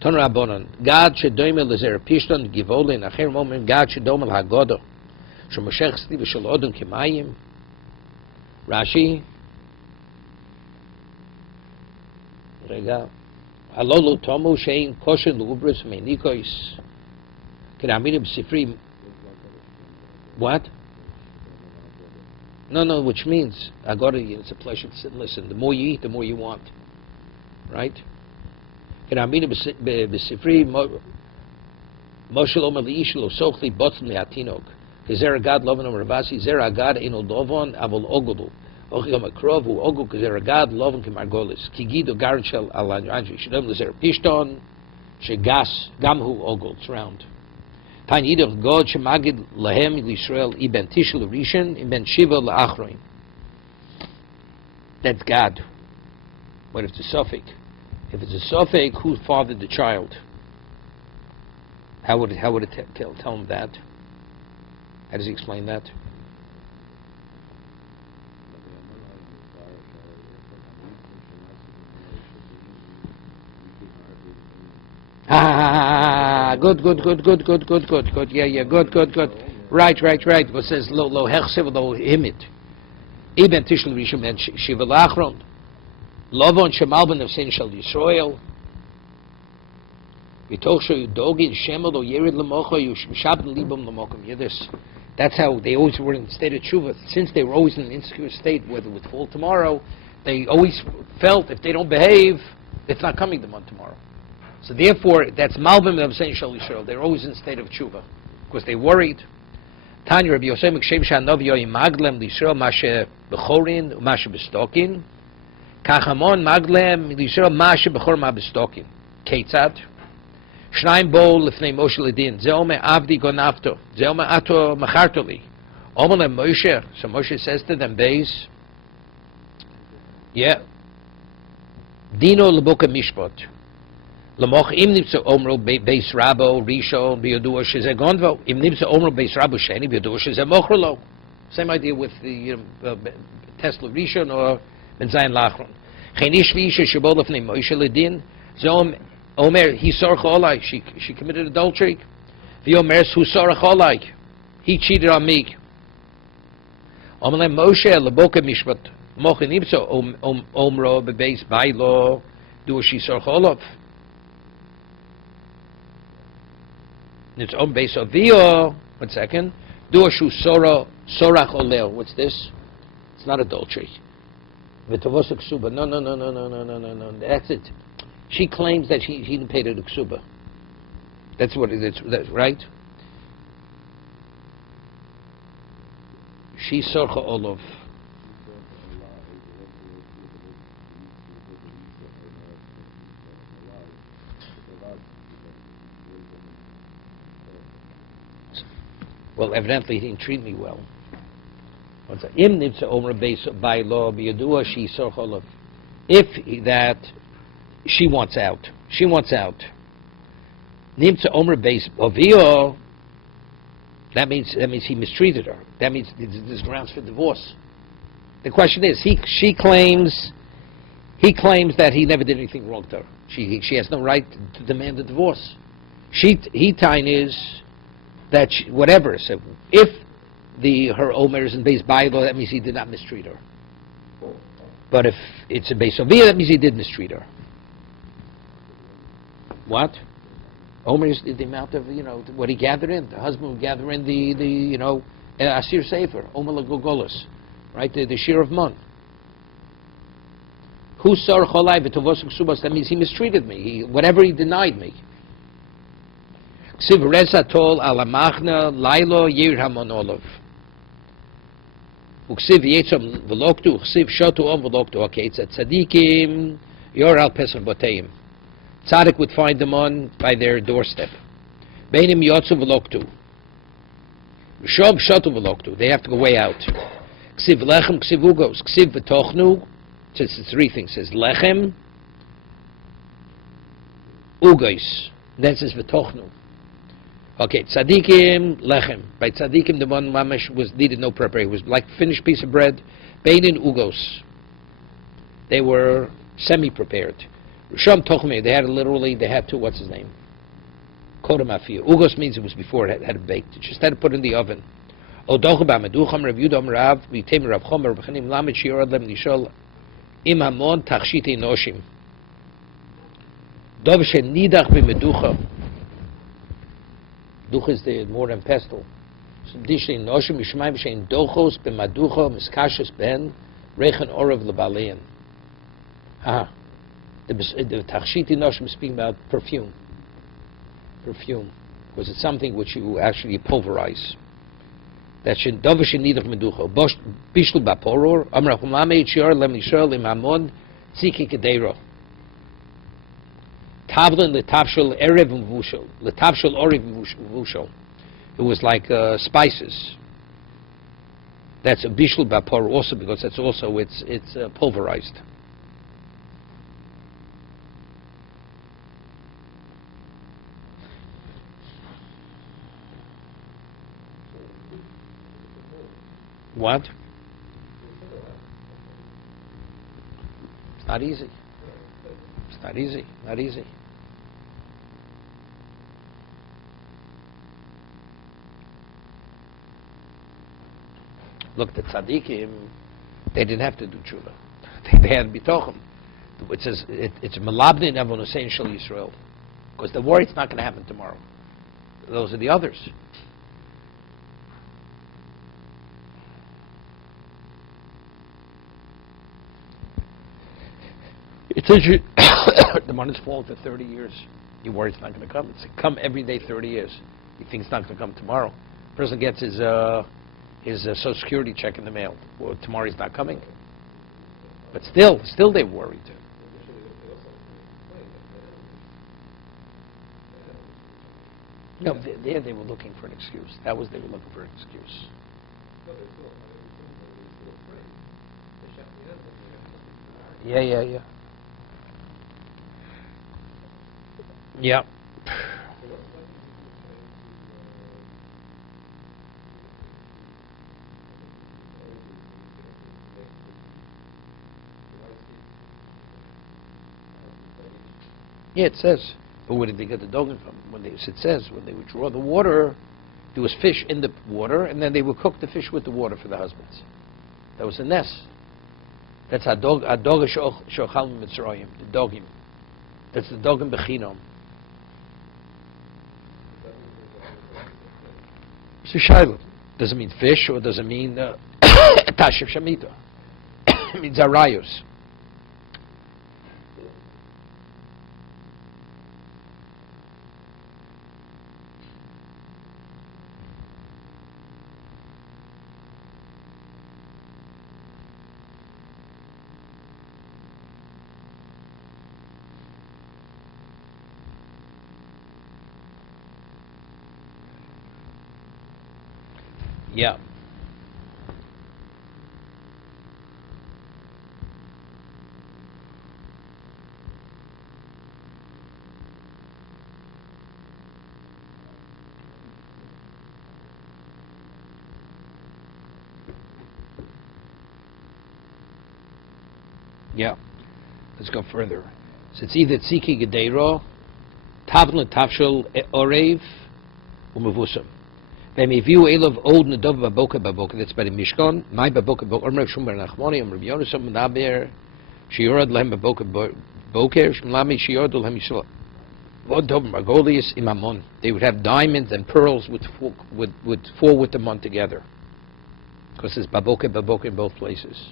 Ton rabbonon, gad shedoime lezer pishton, givolin, acher momim, gad shedoime l'hagodo, shemoshech sti v'shel odon kemayim. Rashi. Rega. Halolo tomu shein kosher lubris meinikois. Kedaminim sifri. What? No, which means it's a pleasure to sit and listen. The more you eat, the more you want. Right? Kedaminim besifri Moshe Omer liishlo sochli botzim lehatinok. Kezer agad lovon omer ravasi zer agad eno lovon avol ogolu. Ochiyom akrovu ogu kezer agad lovon kemargolis. Kigido garanshel alanranji shedom lezer pishton shegas gamhu ogol. It's round. Tain yidoch god shemagid lahem l'Yisrael iben tishel rishon iben shiva la'achroin. That's God. But if it's a suffix, who fathered the child? How would it tell him that? How does he explain that? Good. Yeah, good. Right. What says lo hechsev lo himit. Iben tishel rishon ben shiva lachron. Lovon shemalben of sin shel Yisrael. V'toch sho yudogin shemel lo yerid lemocha yushabden libam lemokum. That's how they always were in the state of tshuva. Since they were always in an insecure state, whether it would fall tomorrow, they always felt if they don't behave, it's not coming to them on tomorrow. So therefore, that's malbim of sin shel Yisrael. They're always in a state of tshuva. because they worried. Tanya Rabbi Yosef M'Shem Sha'anov Yoyim Maglem L'Yisrael Mashe B'chorin U'Mashe B'stokin Kachamon Maglem L'Yisrael Mashe B'chor Ma B'stokin Ketzad Shnayim Bo L'fnei Moshe L'Din Zeh Omer Avdi Gonavto Zeh Omer Ato Machartoli Omer Lem Moshe. So Moshe says to them, Beis, yeah, Dino L'Boka Mishpat L'moch Im Nipso Omro Beis Rabo Rishon B'Yodua Shezeh Gonvo Im Nipso Omro Beis Rabo Sheni B'Yodua Shezeh Mochrolo. Same idea with the Tesla Rishon or Ben Zayin Lachron. Chenish V'Isha Shebo L'fnei Moshe L'Din Zeh Omer He Sorach Olai. She committed adultery. V'Yomer Hu Sorach Olai. He cheated on me. Omer Lem Moshe L'Boka Mishpat Moch Nipso Omro Beis Bailo Do She Sorach Olav. It's on base of Vio. 1 second. Duashu Sorach Oleo. What's this? It's not adultery. V'tovosuk Ksuba. No. That's it. She claims that he didn't pay the Ksuba. That's what it is. That's right. She Sorcha Olav. Well, evidently he didn't treat me well. If that she wants out. That means he mistreated her. That means there's grounds for divorce. The question is, he claims that he never did anything wrong to her. She has no right to demand a divorce. He time is that whatever. So if her Omer is in base Bible, that means he did not mistreat her. But if it's a base Ovia, that means he did mistreat her. What? Omer is the amount of what he gathered in. The husband would gather in the Asir Sefer, Omer Lagogolos, right? The shear of Mun. Who sar cholai v'tovosuk subas? That means he mistreated me. Whatever he denied me. Ksiv resatol alamachna lailo yir hamon olav. Uksiv yetzom v'loktu. Uksiv shotu om v'loktu. Okay, it's at tzadikim yor al pesach boteim. Tzaddik would find them on by their doorstep. Beinim yotzu v'loktu. Shob shotu v'loktu. They have to go way out. Ksiv lechem, ksiv ugos. Ksiv v'tochnu. It's 3 things. It says lechem, ugos. Then it says v'tochnu. Okay, tzadikim, lechem. By tzadikim, the one mamash needed no preparation. It was like a finished piece of bread. Beinin ugos. They were semi-prepared. Risham tochme. They had to, what's his name? Kodem afiyah. Ugos means it was before it had baked. It just had to put in the oven. Odocha ba'meducham Rav Yudam Rav v'yitem Rav Chomer v'chanim lamed shiyorad lem nishol im hamon tachshiti noshim. Dov shenidach b'meducha. Duch is the more than pestle. So dishin noshim yishmayim shein dochos b'maducha miskashos ben rechen orav lebalein. Ah, the tachshiti noshim is speaking about perfume, because it's something which you actually pulverize. That should dov shenidach meducha bishul baporor amrachum lamei chior lem nishol im hamon tziki kedero. Tavlin letavshul erev v'vushel, letavshul oriv v'vushel. It was like spices. That's a bishul bapor also, because that's also it's pulverized. What? It's not easy. Not easy. Look, the tzaddikim, they didn't have to do tshuva. They had bitochim. It says it's malabnin avon usein shel Yisrael, because the war, it's not going to happen tomorrow. Those are the others. It's interesting. The one that's fallen for 30 years. You worry it's not going to come. It's come every day 30 years. You think it's not going to come tomorrow. Person gets his Social Security check in the mail. Well, tomorrow he's not coming. But still they're worried. No, there they were looking for an excuse. They were looking for an excuse. Yeah. Yeah. Yeah, it says. But where did they get the dogging from? It says when they would draw the water, there was fish in the water, and then they would cook the fish with the water for the husbands. That was a nest. That's adog shochal mitzrayim, the dogim. That's the dogim bechinom. So shayla, does it mean fish or does it mean tashiv shamita? It means arayos. Yeah. Yeah. Let's go further. So it's either tziki gedero, tavla tavshel orev, umavusam. V'meviu elov od nedov baboka. That's by the Mishkan. My baboka Rav Shumar Nachmani Rav Yonasan Medaber Shiyorad Lehem baboka boker Shmlami Shiyorad Lehem Yisrael. V'odov Margolius Imamon. They would have diamonds and pearls would fall with them on together. Because there's baboka in both places.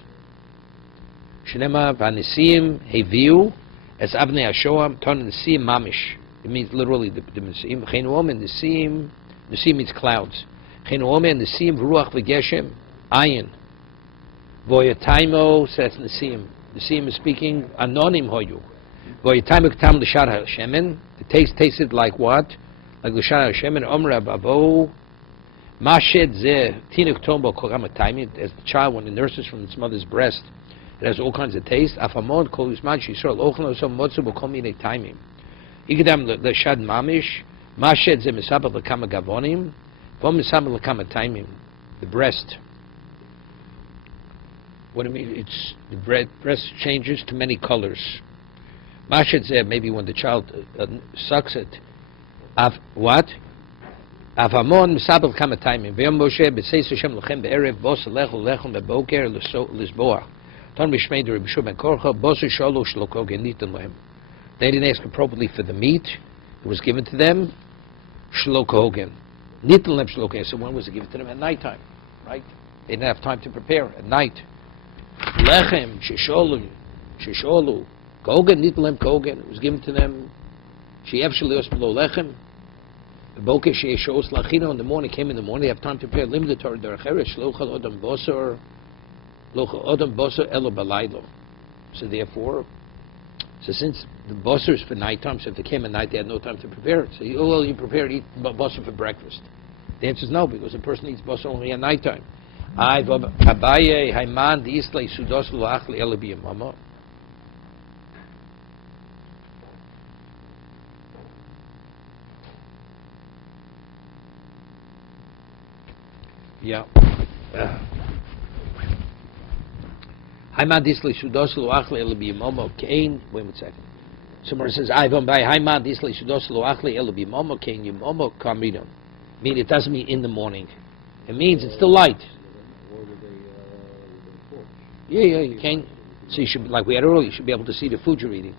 Shnema v'anisim heviu as avnei hashoam ton nisim mamish. It means literally the nisim. Chenuom and nisim. Nisim means clouds. Chenuom and nisim v'ruach v'geshem ayin. Voyataimo says nisim. Nisim is speaking anonim hoyu. Voyataimo k'tam l'shar ha'shemen. The taste tasted like what? Like l'shar ha'shemen. Omra bavo. Mashed zeh tinuk tombo kogamatayim. As the child when it nurses from its mother's breast. It has all kinds of taste. Afamon kol yisman shisol ochlan osom motzu b'kol minei taimim. Igdam l'shad mamish. Mashed ze misabel l'kama gavonim. Vom misabel l'kama taimim. The breast. What do you mean? It's the breast changes to many colors. Mashed ze maybe when the child sucks it. What? Avamon misabel l'kama taimim. Ve'yom Moshe b'seis Hashem l'chem be'erev bos lechol lechem be'boker l'sboah. They didn't ask appropriately for the meat. It was given to them. Shlokogen. So when was it given to them? At nighttime. Right? They didn't have time to prepare. At night. Lechem. Shisholu. Kogen. Nitlem kogen. It was given to them. Sheev shalios below lechem. The boker sheeshos lachino in the morning came in the morning. They have time to prepare. Limited Torah derecheret. Shlochal odam bosor. So therefore, since the bosser is for nighttime, so if they came at night, they had no time to prepare it. So you prepare to eat bosser for breakfast. The answer is no, because a person eats bosser only at nighttime. Yeah. Wait a second. Someone says, mean it doesn't mean in the morning. It means it's still light. Yeah, you can. So you should, like we had earlier, you should be able to see the food you're eating.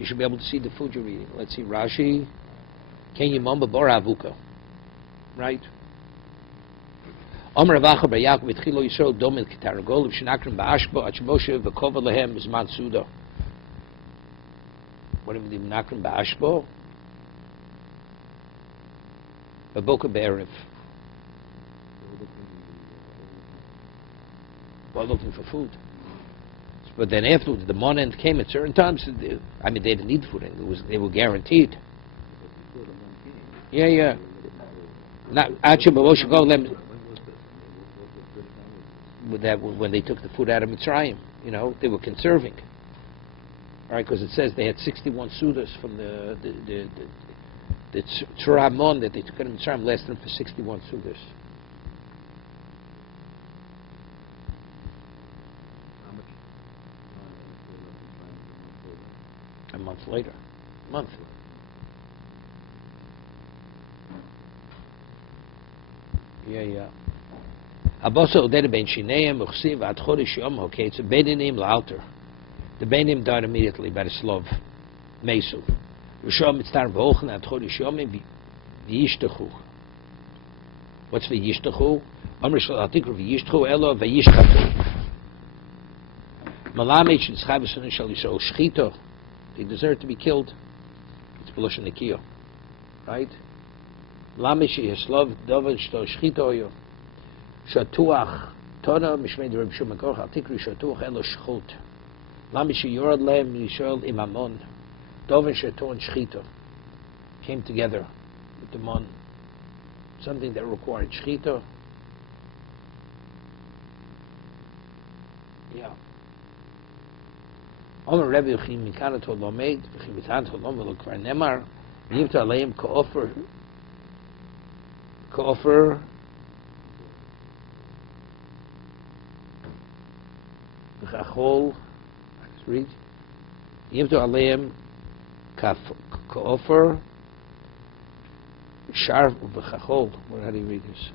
You should be able to see the food you're eating. Let's see, Rashi. Right? What do you mean nakrim ba'ashbo? Baboka Be'erev. While looking for food. But then afterwards, the monent came at certain times. I mean, they didn't need food. They were guaranteed. Yeah. Not actually, but Moshe go them with that when they took the food out of Mitzrayim. You know, they were conserving. All right, because it says they had 61 sudas from the Tzuramon that they took out of Mitzrayim lasted them for 61 sudas. A month later. Yeah. Abosa Odeda Ben Shineim Uchsiv Ad Chodesh Yom. Okay, it's a Beinim L'Alter. The Beinim died immediately by the Slav Mesu. Rishon Mitztar V'Ochen Ad Chodesh Yom V'Yishtechu. What's V'Yishtechu? Amr Shal Atikru V'Yishtechu Elo V'Yishtatu. Malamech Tzchav Shal Yisrael Shchito. They deserve to be killed. It's Belush Nekiyo. Right? Lamishi Yeslov Dovid Shto Shchitoyo. Shatuach Tona Mishmei Reb Shimon Korch Atikri Shatuach Elo Shchut. Lamishi Yorad Lem Yisrael Imamon. Dovid Shaton Shchito. Came together with the Mon. Something that required Shchito. Yeah. Omer Rebbe Yochim Mikana Tolomed, Yochim Mitan Tolom Velokvar Nemar, Yivta Aleim Ko'ofer, Chachol, let's read, Yivta Aleim Ko'ofer, Sharf V'chachol, how do you read this?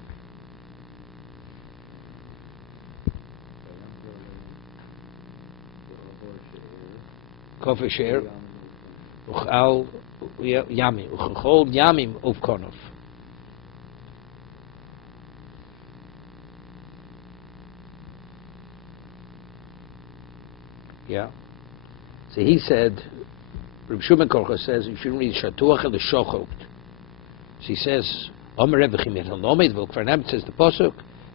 Kofer She'er, Uchal Yamim, Uchol Yamim of Konov. Yeah. So he said, Reb Shimon Korcha says, you shouldn't read Shatuach el Shochot. So he says, Omer Rebbe Chimit Halomed, V'Kvarnam says the Pasuk,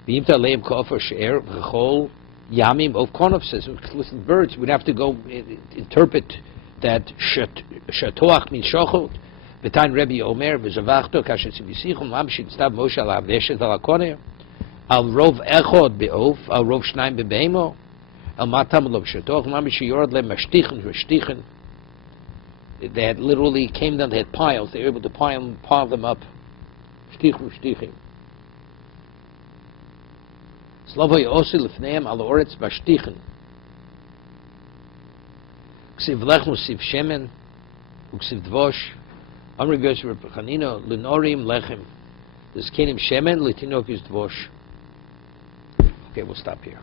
V'Yimta Leim Kofer She'er, V'chol Yamim of Konov says, listen, birds, we'd have to go interpret that Shatoach means Shochot. V'tain Rebbe Omer, V'zavachto, Kashet Zivisichum, Lamshit Stav Moshe Al Avdeshet Al Akoneh, Al Rov Echod Be'of, Al Rov Shnaim Be'beimo, Al Matam Lo Shatoach, Lamshi Yorad Le Mashtichen, they had literally came down, they had piles, they were able to pile them up. Shtichim. Slavoy Osi Lefneim Al Oretz Bashtichen. Ksiv Lechmu Siv Shemen, Uksiv Dvosh, Amri Gyosh Chanino, Lenorim Lechem. There's Kenim Shemen, Litinok is Dvosh. Okay, we'll stop here.